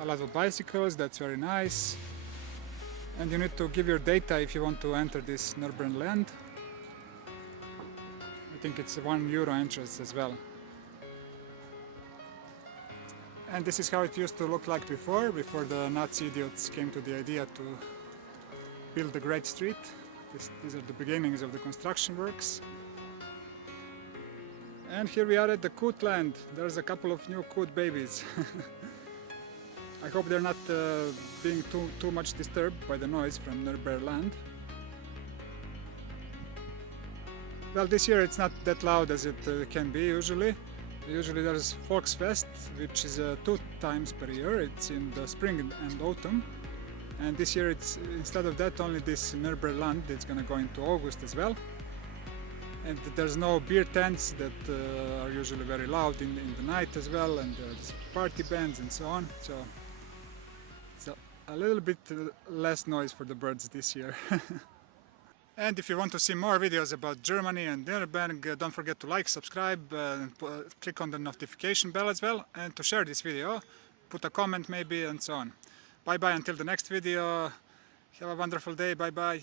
A lot of bicycles, that's very nice. And you need to give your data if you want to enter this NürnBärLand. I think it's €1 entrance as well. And this is how it used to look like before the Nazi idiots came to the idea to build the Great Street. These are the beginnings of the construction works. And here we are at the coot land. There's a couple of new coot babies. I hope they're not being too much disturbed by the noise from NürnBärLand. Well, this year it's not that loud as it can be usually. Usually there's Volksfest, which is 2 times per year. It's in the spring and autumn. And this year it's instead of that only this NürnBärLand. It's gonna go into August as well. And there's no beer tents that are usually very loud in the night as well, and there's party bands and so on. So it's a little bit less noise for the birds this year. And if you want to see more videos about Germany and Nuremberg, don't forget to like, subscribe, and click on the notification bell as well, and to share this video, put a comment maybe, and so on. Bye bye until the next video. Have a wonderful day. Bye bye.